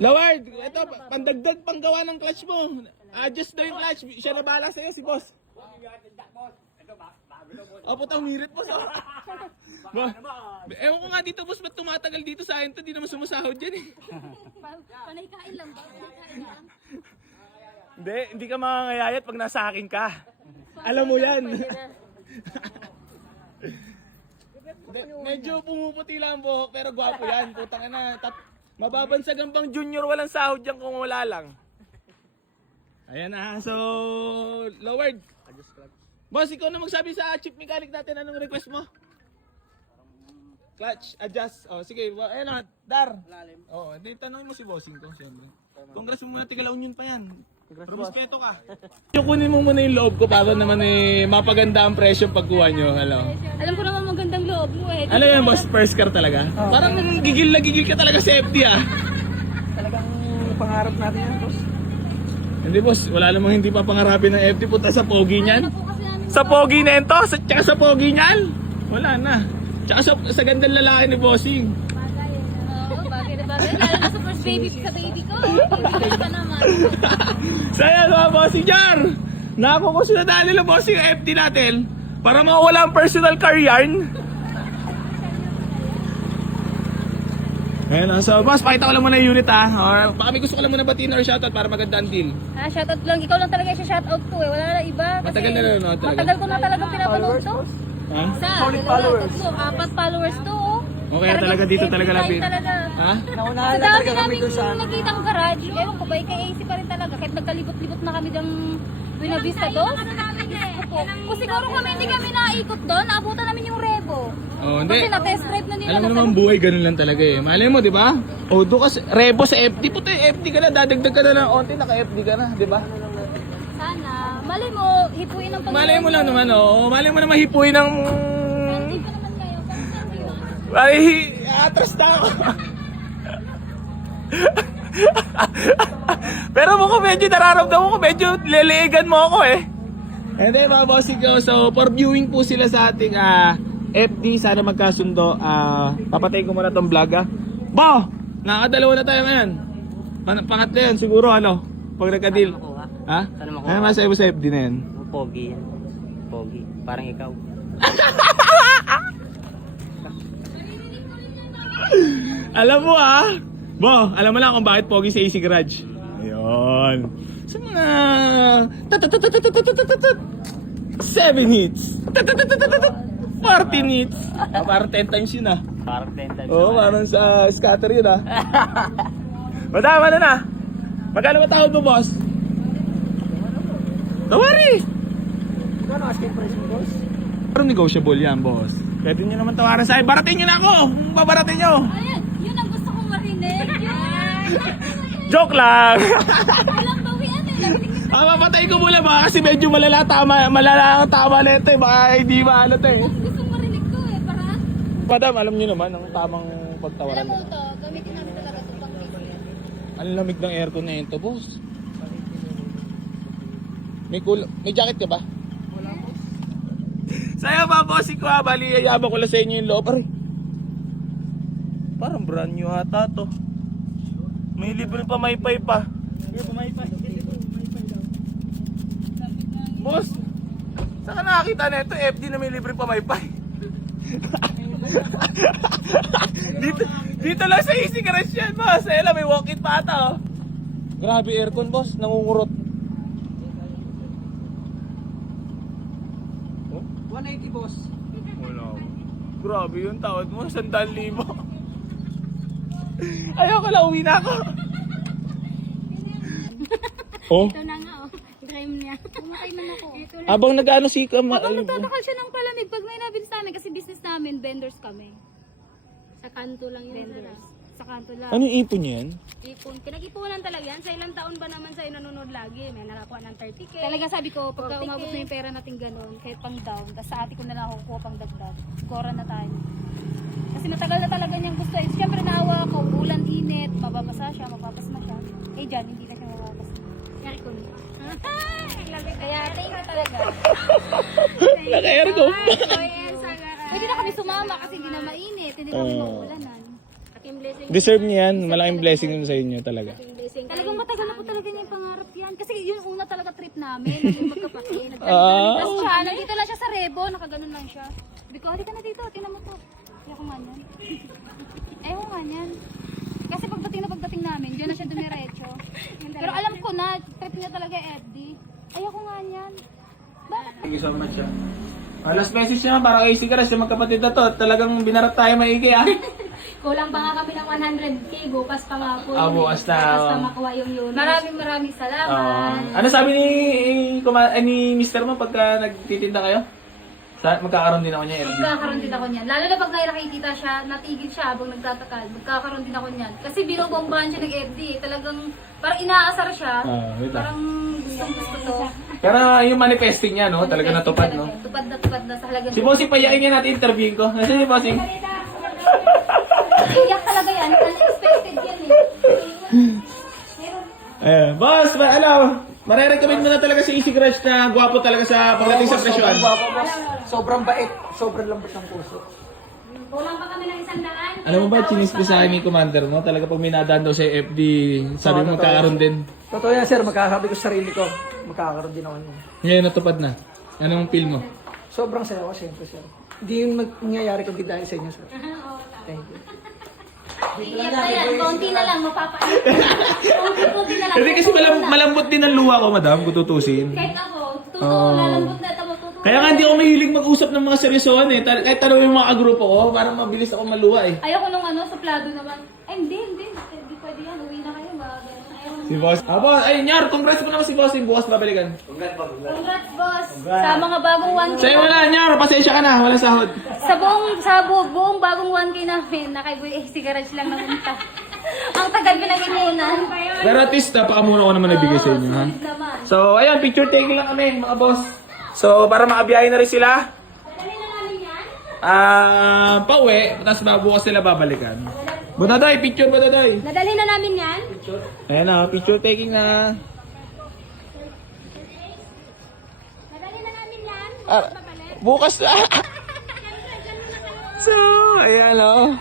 Laward, ito, pandagdag panggawa ng clutch mo. Adjust daw yung clutch. Siya na bahala sa'yo, si boss. Oh, putang mirit boss. Oh. Ewan ko nga dito, boss, ba't tumatagal dito sa akin to? Di naman sumasahod yan eh. Panay kain lang ba? Hindi ka makangayayat pag nasa akin ka. Alam mo yan. Medyo pumuputi lang ang buhok, pero gwapo yan. Putang na. Mababansagan bang junior walang sahod yan kung wala lang. Ayan na. So, Lord. Boss, ikaw na magsabi sa chief mechanic natin anong request mo? Clutch, adjust. Oh, sige. Ayan na, Dar. Oh, hindi tanongin mo si bossing ko, siyempre. Congress mo muna, Tigalaw Union pa yan. Promisketo ka. Kunin mo muna yung loob ko para naman mapaganda ang presyo pagkuha nyo. Hello. Alam ko naman magandang loob mo eh. Ano yan, boss? First car talaga? Parang gigil na gigil ka talaga sa FD ah. Talagang pangarap natin yan, boss. Hindi boss, wala namang hindi pa pangarapin ng FD. Punta sa pogi niyan. Sa pogi na ito, tsaka sa pogi niyan. Wala na. Tsaka sa gandang lalaki ni bossing. Bagay. Oo, bagay na bagay. Lalo na sa first baby ko. Hindi ka naman. So yan mga bossing Jar. Nakukusunodaan nila bossing yung FD natin. Para mawala ang personal car yarn. Ayan, so boss, pakita ko lang muna yung unit or baka may gusto ko lang muna batiin or shoutout para maganda ang deal. Shoutout lang. Ikaw lang talaga siya shoutout ko eh. Wala na iba. Matagal na nanonood talaga. Matagal ko na talaga pinapanood to. Ha? Solid followers. 4 followers to oh. Okay talaga dito talaga lapit. lapit. Ha? Naunahan Sa na dami talaga kami namin dun sa ano. nakitang garage. Ewan ko ba, kay AC pa rin talaga. Kahit nagkalibot-libot na kami ng Buena Vista doon. Kung siguro kami hindi kami naikot doon, naabutan namin yung Revo. Oh, hindi. Kasi na-test drive na nila. Alam mo naman buhay ganun lang talaga eh. Malay mo, di ba? O doon kasi Revo sa FD puti, FD ka na, dadagdag ka na ng onti, naka-FD ka na, di ba? Sana. Malay mo, hipuin ang Malay mo lang naman, oh. Malay mo naman hipuin ng... Hindi pa naman kayo. Ay, atras na ako. Pero mo ko medyo nararamdaman ko, medyo lelegan mo ako eh. And then mga bossing ko, so for viewing po sila sa ating FD, sana magkasundo. Papatayin ko muna tong vlog Bo, nakadalawa na tayo ngayon. Pangatlo yan siguro ano, pag nagka-deal. Ha? Sana makuha. Ano masabi mo sa FD na yan? Pogi yan. Pogi. Parang ikaw. Alam mo Bo, alam mo lang kung bakit pogi sa AC Garage. Ayun. Sa mga 7 hits. 14 hits. Parang 10 times yun Parang 10 times. Oo, parang sa scatter yun Madama na. Magkano ba tawad mo, boss? Don't worry. Ano asking price mo, boss? Parang negotiable yan, boss. Pwede nyo naman tawaran sa'yo. Baratin nyo na ako! Babaratin nyo! Ayan, yun ang gusto kong marinig. Joke lang! Walang bawian eh. Mapatay ko muna baka kasi medyo malala ang tama na ito eh. Baka hindi maano ito eh. Ang gusto marinig ko eh. Para, Madam, alam nyo naman ang tamang alam pagtawaran. mo to, gamitin namin talaga ito pang busy. Ang lamig ng aircon na ito, boss. May jacket ka ba? Wala, boss. Sa'yo ba, bossing ko bali, yayabang ko lang sa inyo yung loob. Aray. Parang brand new ata to. May libre pa, may pay pa. Boss, saan ka nakakita na ito? FD na may libre pa, may pay. dito lang sa Easy Garage yan, boss. Ayun lang, may walk-in pa ata, Grabe aircon, boss. Nangungurot. 180, boss. Wala. Grabe yung tawad mo, 100,000. Ayoko na, uwi na ako. Oh? Ito na nga oh. Dream niya. Kumakay man ako. Ito na. Abang nag-ano si Habang nagtatakal siya ng palamig pag may nabilis namin kasi business namin, vendors kami. Sa kanto lang yung vendors. Sa kanto lang. Ano yung ipon niya yan? Ipon. Pinag-ipunan talaga yan. Sa ilang taon ba naman sa'yo nanonood lagi? May nakakuha ng 30K. Talaga sabi ko, pagka umabot na yung pera natin ganun, kahit pang down, tapos sa ate ko na lang ako kukuha pang dagdag, score na tayo. Kasi matagal na talaga niyang gusto. Eh, siyempre naawa ako, ulan, init, mababasa siya, mapapasma siya. Eh dyan, hindi na siya mapapasma. Aircon. Kaya thank you talaga. Naka-aircon. Pwede na kami sumama kasi hindi na mainit, hindi na kami maulanan. Team blessing. Deserve niya yan. Malaking blessing yun sa inyo talaga. Talagang matagal na po talaga niya yung pangarap yan. Kasi yung una talaga trip namin, naging magkapatid. Tapos siya, nandito lang siya sa Rebo, nakaganon lang siya. Sabi ko, halika na dito, tingnan mo to. Ayoko nga niyan. Ayoko nga niyan. Kasi pagdating namin, diyan na siya dumiretso. Pero alam ko na, trip niya talaga FD. Ayoko nga niyan. Bakit? Thank you so much. Last message niya, parang AC ka na siya magkapatid na to. Talagang binarat tayo maigi ah. Kulang pa nga kami ng 100k, bukas pa nga po. Bukas na. Bukas pa makuha yung unit. Maraming salamat. Ano sabi ni Mr. mo pagka nagtitinda kayo? Magkakaroon din ako niya, LG. Magkakaroon din ako niyan. Lalo na pag nakikita siya, natigil siya habang nagtatakal. Magkakaroon din ako niyan. Kasi binobombahan siya ng FD. Talagang parang inaasar siya. Wait lang. Parang gusto to. Pero yung manifesting niya, no? Talaga natupad, no? Tupad na sa halagang. Si Bossing, payain niya natin interviewin ko. Nasaan si Bossing? Iyak talaga yan. Unexpected yan eh. Meron. Boss, marirecommend mo na talaga si Easy Crush na gwapo talaga sa pagdating sa presyon. Sobrang guwapo, boss. Sobrang bait. Sobrang lambot ng puso. Kulang pa kami ng 100. Alam mo ba, chinis ko sa akin ni Commander mo, talaga pag may nadaan daw sa FD, sabi mo magkakaroon din. Totoo yan, sir. Magkakasabi ko sa sarili ko. Magkakaroon din ako niyan. Ngayon natupad na. Anong feel mo? Sobrang saya ko, siyempre, sir. Hindi yung nangyayari kundi dahil sa inyo, sir. Thank you. Iyak na yan. Konti na lang. Mapapaiyak. Konti na lang. Kasi malambot din ang luha ko, madam, kung tutusin. Kahit ako, totoo, lalambot na ito. Kaya nga hindi ako mahilig mag-usap ng mga seryosohan eh. Kahit tanong yung mga grupo ko, parang mabilis ako maluha eh. Ayoko nung suplado naman. Ay, hindi. Hindi pwede yan. Uwi na kayo. Si Boss. Boss, ay Nyar, congrats mo naman si Bossing. Bukas babalikan. Congrats, boss. Sa mga bagong 1K. Sa'yo wala, Nyar. Pasensya ka na. Wala sahod. Sa buong bagong 1K namin, nakay AC Garage lang namunta. Ang tagal pinag-inunan. Pero at least, napakamura ko naman nabigay sa inyo, ha? Sulit naman. So, ayun, picture taking lang kami, mga boss. So, para makabiyahe na rin sila, Dali na namin yan. pauwi, tapos bukas sila babalikan. Budaday, picture Budaday. Nadali na namin yan. Ayan na, picture taking na. Nadali na namin yan. Bukas na. So, ayan o.